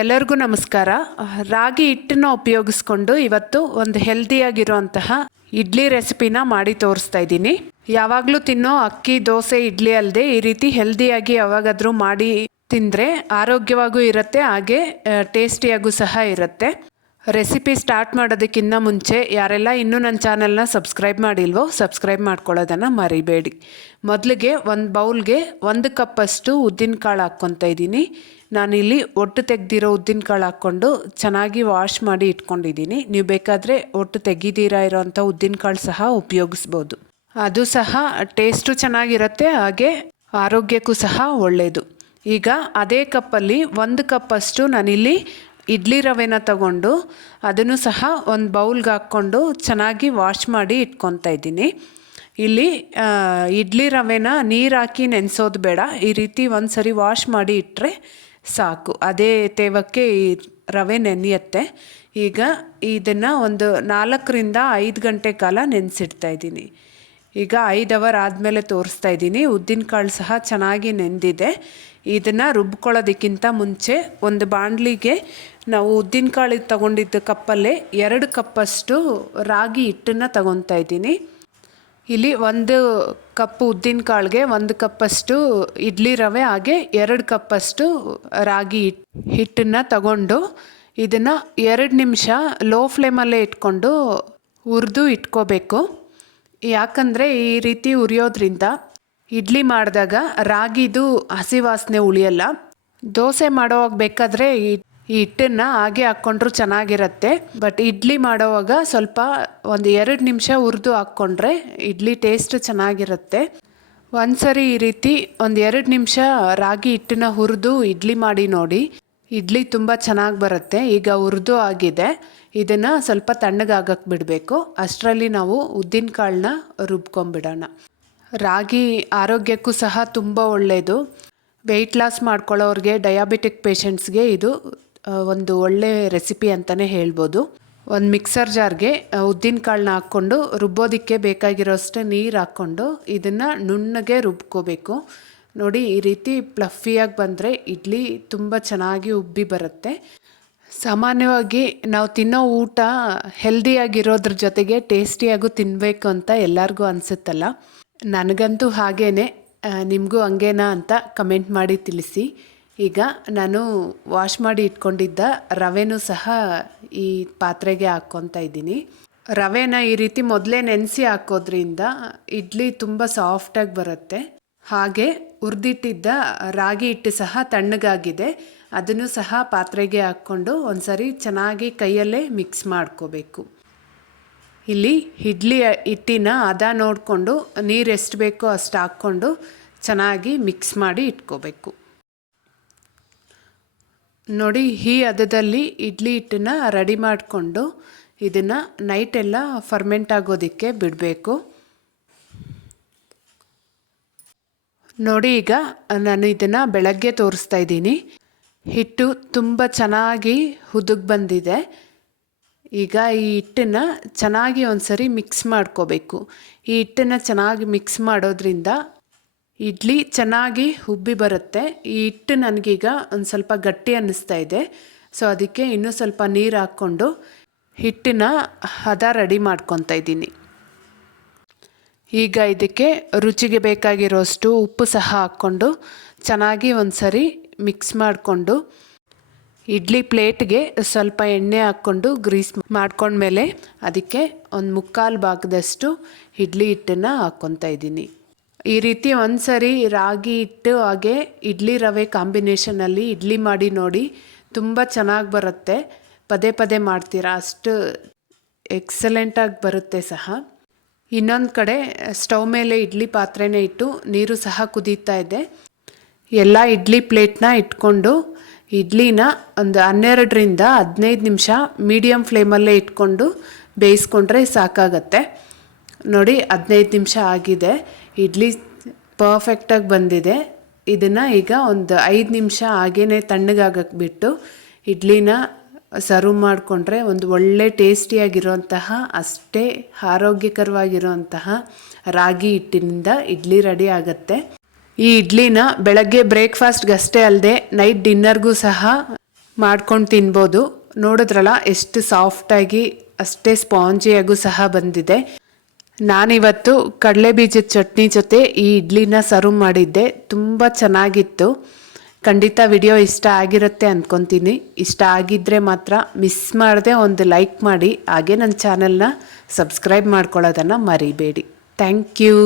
ಎಲ್ಲರಿಗೂ ನಮಸ್ಕಾರ. ರಾಗಿ ಹಿಟ್ಟನ್ನು ಉಪಯೋಗಿಸ್ಕೊಂಡು ಇವತ್ತು ಒಂದು ಹೆಲ್ದಿಯಾಗಿರುವಂತಹ ಇಡ್ಲಿ ರೆಸಿಪಿನ ಮಾಡಿ ತೋರಿಸ್ತಾ ಇದ್ದೀನಿ. ಯಾವಾಗಲೂ ತಿನ್ನೋ ಅಕ್ಕಿ ದೋಸೆ ಇಡ್ಲಿ ಅಲ್ಲದೆ ಈ ರೀತಿ ಹೆಲ್ದಿಯಾಗಿ ಯಾವಾಗಾದರೂ ಮಾಡಿ ತಿಂದರೆ ಆರೋಗ್ಯವಾಗೂ ಇರುತ್ತೆ, ಹಾಗೆ ಟೇಸ್ಟಿಯಾಗೂ ಸಹ ಇರುತ್ತೆ. ರೆಸಿಪಿ ಸ್ಟಾರ್ಟ್ ಮಾಡೋದಕ್ಕಿಂತ ಮುಂಚೆ ಯಾರೆಲ್ಲ ಇನ್ನೂ ನನ್ನ ಚಾನಲ್ನ ಸಬ್ಸ್ಕ್ರೈಬ್ ಮಾಡಿಲ್ವೋ ಸಬ್ಸ್ಕ್ರೈಬ್ ಮಾಡ್ಕೊಳ್ಳೋದನ್ನು ಮರಿಬೇಡಿ. ಮೊದಲಿಗೆ ಒಂದು ಬೌಲ್ಗೆ 1 ಕಪ್ಪಷ್ಟು ಉದ್ದಿನಕಾಳು ಹಾಕ್ಕೊತಾ ಇದ್ದೀನಿ. ನಾನಿಲ್ಲಿ ಒಟ್ಟು ತೆಗೆದಿರೋ ಉದ್ದಿನಕಾಳು ಹಾಕ್ಕೊಂಡು ಚೆನ್ನಾಗಿ ವಾಶ್ ಮಾಡಿ ಇಟ್ಕೊಂಡಿದ್ದೀನಿ. ನೀವು ಬೇಕಾದರೆ ಒಟ್ಟು ತೆಗೆದಿರೋ ಇರೋವಂಥ ಉದ್ದಿನಕಾಳು ಸಹ ಉಪಯೋಗಿಸ್ಬೋದು. ಅದು ಸಹ ಟೇಸ್ಟು ಚೆನ್ನಾಗಿರುತ್ತೆ, ಹಾಗೆ ಆರೋಗ್ಯಕ್ಕೂ ಸಹ ಒಳ್ಳೆಯದು. ಈಗ ಅದೇ ಕಪ್ಪಲ್ಲಿ 1 ಕಪ್ಪಷ್ಟು ನಾನಿಲ್ಲಿ ಇಡ್ಲಿ ರವೆನ ತಗೊಂಡು ಅದನ್ನು ಸಹ ಒಂದು ಬೌಲ್ಗೆ ಹಾಕ್ಕೊಂಡು ಚೆನ್ನಾಗಿ ವಾಶ್ ಮಾಡಿ ಇಟ್ಕೊತಾ ಇದ್ದೀನಿ. ಇಲ್ಲಿ ಇಡ್ಲಿ ರವೆನ ನೀರು ಹಾಕಿ ನೆನೆಸೋದು ಬೇಡ, ಈ ರೀತಿ ಒಂದು ಸರಿ ವಾಶ್ ಮಾಡಿ ಇಟ್ಟರೆ ಸಾಕು, ಅದೇ ತೇವಕ್ಕೆ ಈ ರವೆ ನೆನೆಯುತ್ತೆ. ಈಗ ಇದನ್ನು ಒಂದು 4ರಿಂದ 5 ಗಂಟೆ ಕಾಲ ನೆನೆಸಿಡ್ತಾ ಇದ್ದೀನಿ. ಈಗ 5 ಅವರ್ ಆದಮೇಲೆ ತೋರಿಸ್ತಾ ಇದ್ದೀನಿ. ಉದ್ದಿನಕಾಳು ಸಹ ಚೆನ್ನಾಗಿ ನೆಂದಿದೆ. ಇದನ್ನು ರುಬ್ಕೊಳ್ಳೋದಕ್ಕಿಂತ ಮುಂಚೆ ಒಂದು ಬಾಣಲಿಗೆ ನಾವು ಉದ್ದಿನಕಾಳು ತಗೊಂಡಿದ್ದ ಕಪ್ಪಲ್ಲೇ 2 ಕಪ್ಪಷ್ಟು ರಾಗಿ ಹಿಟ್ಟನ್ನು ತಗೊತಾ ಇದ್ದೀನಿ. ಇಲ್ಲಿ 1 ಕಪ್ ಉದ್ದಿನಕಾಳಿಗೆ 1 ಕಪ್ಪಷ್ಟು ಇಡ್ಲಿ ರವೆ, ಹಾಗೆ 2 ಕಪ್ಪಷ್ಟು ರಾಗಿ ಹಿಟ್ಟನ್ನು ತಗೊಂಡು ಇದನ್ನು 2 ನಿಮಿಷ ಲೋ ಫ್ಲೇಮಲ್ಲೇ ಇಟ್ಕೊಂಡು ಹುರಿದು ಇಟ್ಕೋಬೇಕು. ಯಾಕಂದರೆ ಈ ರೀತಿ ಹುರಿಯೋದ್ರಿಂದ ಇಡ್ಲಿ ಮಾಡಿದಾಗ ರಾಗಿದು ಹಸಿ ವಾಸನೆ ಉಳಿಯಲ್ಲ. ದೋಸೆ ಮಾಡೋವಾಗ ಬೇಕಾದರೆ ಈ ಹಿಟ್ಟನ್ನು ಹಾಗೆ ಹಾಕ್ಕೊಂಡ್ರೂ ಚೆನ್ನಾಗಿರುತ್ತೆ, ಬಟ್ ಇಡ್ಲಿ ಮಾಡೋವಾಗ ಸ್ವಲ್ಪ ಒಂದು 2 ನಿಮಿಷ ಹುರಿದು ಹಾಕ್ಕೊಂಡ್ರೆ ಇಡ್ಲಿ ಟೇಸ್ಟ್ ಚೆನ್ನಾಗಿರುತ್ತೆ. ಒಂದ್ಸರಿ ಈ ರೀತಿ ಒಂದು 2 ನಿಮಿಷ ರಾಗಿ ಹಿಟ್ಟನ್ನು ಹುರಿದು ಇಡ್ಲಿ ಮಾಡಿ ನೋಡಿ, ಇಡ್ಲಿ ತುಂಬ ಚೆನ್ನಾಗಿ ಬರುತ್ತೆ. ಈಗ ಹುರಿದು ಆಗಿದೆ, ಇದನ್ನು ಸ್ವಲ್ಪ ತಣ್ಣಗಾಗಕ್ಕೆ ಬಿಡಬೇಕು. ಅಷ್ಟರಲ್ಲಿ ನಾವು ಉದ್ದಿನಕಾಳನ್ನ ರುಬ್ಕೊಂಬಿಡೋಣ. ರಾಗಿ ಆರೋಗ್ಯಕ್ಕೂ ಸಹ ತುಂಬ ಒಳ್ಳೆಯದು. ವೆಯ್ಟ್ ಲಾಸ್ ಮಾಡ್ಕೊಳ್ಳೋರಿಗೆ, ಡಯಾಬಿಟಿಕ್ ಪೇಷಂಟ್ಸ್ಗೆ ಇದು ಒಂದು ಒಳ್ಳೆ ರೆಸಿಪಿ ಅಂತಲೇ ಹೇಳ್ಬೋದು. ಒಂದು ಮಿಕ್ಸರ್ ಜಾರ್ಗೆ ಉದ್ದಿನಕಾಳನ್ನ ಹಾಕ್ಕೊಂಡು ರುಬ್ಬೋದಕ್ಕೆ ಬೇಕಾಗಿರೋಷ್ಟು ನೀರು ಹಾಕ್ಕೊಂಡು ಇದನ್ನು ನುಣ್ಣಗೆ ರುಬ್ಕೋಬೇಕು. ನೋಡಿ, ಈ ರೀತಿ ಪ್ಲಫಿಯಾಗಿ ಬಂದರೆ ಇಡ್ಲಿ ತುಂಬ ಚೆನ್ನಾಗಿ ಉಬ್ಬಿ ಬರುತ್ತೆ. ಸಾಮಾನ್ಯವಾಗಿ ನಾವು ತಿನ್ನೋ ಊಟ ಹೆಲ್ದಿಯಾಗಿರೋದ್ರ ಜೊತೆಗೆ ಟೇಸ್ಟಿಯಾಗೂ ತಿನ್ನಬೇಕು ಅಂತ ಎಲ್ಲರಿಗೂ ಅನಿಸುತ್ತಲ್ಲ. ನನಗಂತೂ ಹಾಗೇ, ನಿಮಗೂ ಹಂಗೇನಾ ಅಂತ ಕಮೆಂಟ್ ಮಾಡಿ ತಿಳಿಸಿ. ಈಗ ನಾನು ವಾಶ್ ಮಾಡಿ ಇಟ್ಕೊಂಡಿದ್ದ ರವೆನೂ ಸಹ ಈ ಪಾತ್ರೆಗೆ ಹಾಕ್ಕೊತಾ ಇದ್ದೀನಿ. ರವೆನ ಈ ರೀತಿ ಮೊದಲೇ ನೆನೆಸಿ ಹಾಕೋದ್ರಿಂದ ಇಡ್ಲಿ ತುಂಬ ಸಾಫ್ಟಾಗಿ ಬರುತ್ತೆ. ಹಾಗೆ ಹುರಿದಿಟ್ಟಿದ್ದ ರಾಗಿ ಹಿಟ್ಟು ಸಹ ತಣ್ಣಗಾಗಿದೆ, ಅದನ್ನು ಸಹ ಪಾತ್ರೆಗೆ ಹಾಕ್ಕೊಂಡು ಒಂದು ಸರಿ ಚೆನ್ನಾಗಿ ಕೈಯಲ್ಲೇ ಮಿಕ್ಸ್ ಮಾಡ್ಕೋಬೇಕು. ಇಲ್ಲಿ ಇಡ್ಲಿ ಹಿಟ್ಟಿನ ಹದ ನೋಡಿಕೊಂಡು ನೀರು ಎಷ್ಟು ಬೇಕೋ ಅಷ್ಟು ಹಾಕ್ಕೊಂಡು ಚೆನ್ನಾಗಿ ಮಿಕ್ಸ್ ಮಾಡಿ ಇಟ್ಕೋಬೇಕು. ನೋಡಿ, ಈ ಹದದಲ್ಲಿ ಇಡ್ಲಿ ಹಿಟ್ಟನ್ನು ರೆಡಿ ಮಾಡಿಕೊಂಡು ಇದನ್ನು ನೈಟೆಲ್ಲ ಫರ್ಮೆಂಟ್ ಆಗೋದಕ್ಕೆ ಬಿಡಬೇಕು. ನೋಡಿ, ಈಗ ನಾನು ಇದನ್ನು ಬೆಳಗ್ಗೆ ತೋರಿಸ್ತಾ ಇದ್ದೀನಿ. ಹಿಟ್ಟು ತುಂಬ ಚೆನ್ನಾಗಿ ಹುದುಗ್ ಬಂದಿದೆ. ಈಗ ಈ ಹಿಟ್ಟನ್ನು ಚೆನ್ನಾಗಿ ಒಂದು ಸರಿ ಮಿಕ್ಸ್ ಮಾಡ್ಕೋಬೇಕು. ಈ ಹಿಟ್ಟನ್ನು ಚೆನ್ನಾಗಿ ಮಿಕ್ಸ್ ಮಾಡೋದ್ರಿಂದ ಇಡ್ಲಿ ಚೆನ್ನಾಗಿ ಉಬ್ಬಿ ಬರುತ್ತೆ. ಈ ಹಿಟ್ಟು ನನಗೀಗ ಒಂದು ಸ್ವಲ್ಪ ಗಟ್ಟಿ ಅನ್ನಿಸ್ತಾ ಇದೆ, ಸೊ ಅದಕ್ಕೆ ಇನ್ನೂ ಸ್ವಲ್ಪ ನೀರು ಹಾಕ್ಕೊಂಡು ಹಿಟ್ಟನ್ನ ಹದ ರೆಡಿ ಮಾಡ್ಕೊತಾ ಇದ್ದೀನಿ. ಈಗ ಇದಕ್ಕೆ ರುಚಿಗೆ ಬೇಕಾಗಿರೋಷ್ಟು ಉಪ್ಪು ಸಹ ಹಾಕ್ಕೊಂಡು ಚೆನ್ನಾಗಿ ಒಂದು ಸರಿ ಮಿಕ್ಸ್ ಮಾಡಿಕೊಂಡು ಇಡ್ಲಿ ಪ್ಲೇಟ್ಗೆ ಸ್ವಲ್ಪ ಎಣ್ಣೆ ಹಾಕ್ಕೊಂಡು ಗ್ರೀಸ್ ಮಾಡ್ಕೊಂಡ್ಮೇಲೆ ಅದಕ್ಕೆ ಒಂದು 3/4 ಭಾಗದಷ್ಟು ಇಡ್ಲಿ ಹಿಟ್ಟನ್ನು ಹಾಕ್ಕೊತಾ ಇದ್ದೀನಿ. ಈ ರೀತಿ ಒಂದು ಸರಿ ರಾಗಿ ಹಿಟ್ಟು ಹಾಗೆ ಇಡ್ಲಿ ರವೆ ಕಾಂಬಿನೇಷನಲ್ಲಿ ಇಡ್ಲಿ ಮಾಡಿ ನೋಡಿ, ತುಂಬ ಚೆನ್ನಾಗಿ ಬರುತ್ತೆ. ಪದೇ ಪದೇ ಮಾಡ್ತೀರಾ, ಅಷ್ಟು ಎಕ್ಸಲೆಂಟಾಗಿ ಬರುತ್ತೆ ಸಹ. ಇನ್ನೊಂದು ಕಡೆ ಸ್ಟವ್ ಮೇಲೆ ಇಡ್ಲಿ ಪಾತ್ರೆನೇ ಇಟ್ಟು ನೀರು ಸಹ ಕುದೀತಾ ಇದೆ. ಎಲ್ಲ ಇಡ್ಲಿ ಪ್ಲೇಟ್ನ ಇಟ್ಕೊಂಡು ಇಡ್ಲಿನ ಒಂದು 12ರಿಂದ 15 ನಿಮಿಷ ಮೀಡಿಯಮ್ ಫ್ಲೇಮಲ್ಲೇ ಇಟ್ಕೊಂಡು ಬೇಯಿಸ್ಕೊಂಡ್ರೆ ಸಾಕಾಗತ್ತೆ. ನೋಡಿ, 15 ನಿಮಿಷ ಆಗಿದೆ, ಇಡ್ಲಿ ಪರ್ಫೆಕ್ಟಾಗಿ ಬಂದಿದೆ. ಇದನ್ನು ಈಗ ಒಂದು 5 ನಿಮಿಷ ಹಾಗೇ ತಣ್ಣಗಾಗಕ್ಕೆ ಬಿಟ್ಟು ಇಡ್ಲಿನ ಸರ್ವ್ ಮಾಡಿಕೊಂಡ್ರೆ ಒಂದು ಒಳ್ಳೆ ಟೇಸ್ಟಿಯಾಗಿರುವಂತಹ, ಅಷ್ಟೇ ಆರೋಗ್ಯಕರವಾಗಿರುವಂತಹ ರಾಗಿ ಹಿಟ್ಟಿನಿಂದ ಇಡ್ಲಿ ರೆಡಿ ಆಗುತ್ತೆ. ಈ ಇಡ್ಲಿನ ಬೆಳಗ್ಗೆ ಬ್ರೇಕ್ಫಾಸ್ಟ್ಗೆ ಅಷ್ಟೇ ಅಲ್ಲದೆ ನೈಟ್ ಡಿನ್ನರ್ಗೂ ಸಹ ಮಾಡ್ಕೊಂಡು ತಿನ್ಬೋದು. ನೋಡಿದ್ರಲ್ಲ ಎಷ್ಟು ಸಾಫ್ಟಾಗಿ ಅಷ್ಟೇ ಸ್ಪಾಂಜಿಯಾಗೂ ಸಹ ಬಂದಿದೆ. ನಾನಿವತ್ತು ಕಡಲೆ ಬೀಜದ ಚಟ್ನಿ ಜೊತೆ ಈ ಇಡ್ಲಿನ ಸರ್ವ್ ಮಾಡಿದ್ದೆ. ತುಂಬ ಚೆನ್ನಾಗಿತ್ತು. ಖಂಡಿತ ವಿಡಿಯೋ ಇಷ್ಟ ಆಗಿರುತ್ತೆ ಅಂದ್ಕೊತೀನಿ. ಇಷ್ಟ ಆಗಿದ್ದರೆ ಮಾತ್ರ ಮಿಸ್ ಮಾಡದೆ ಒಂದು ಲೈಕ್ ಮಾಡಿ, ಹಾಗೆ ನನ್ನ ಚಾನಲ್ನ ಸಬ್ಸ್ಕ್ರೈಬ್ ಮಾಡ್ಕೊಳ್ಳೋದನ್ನು ಮರಿಬೇಡಿ. Thank you.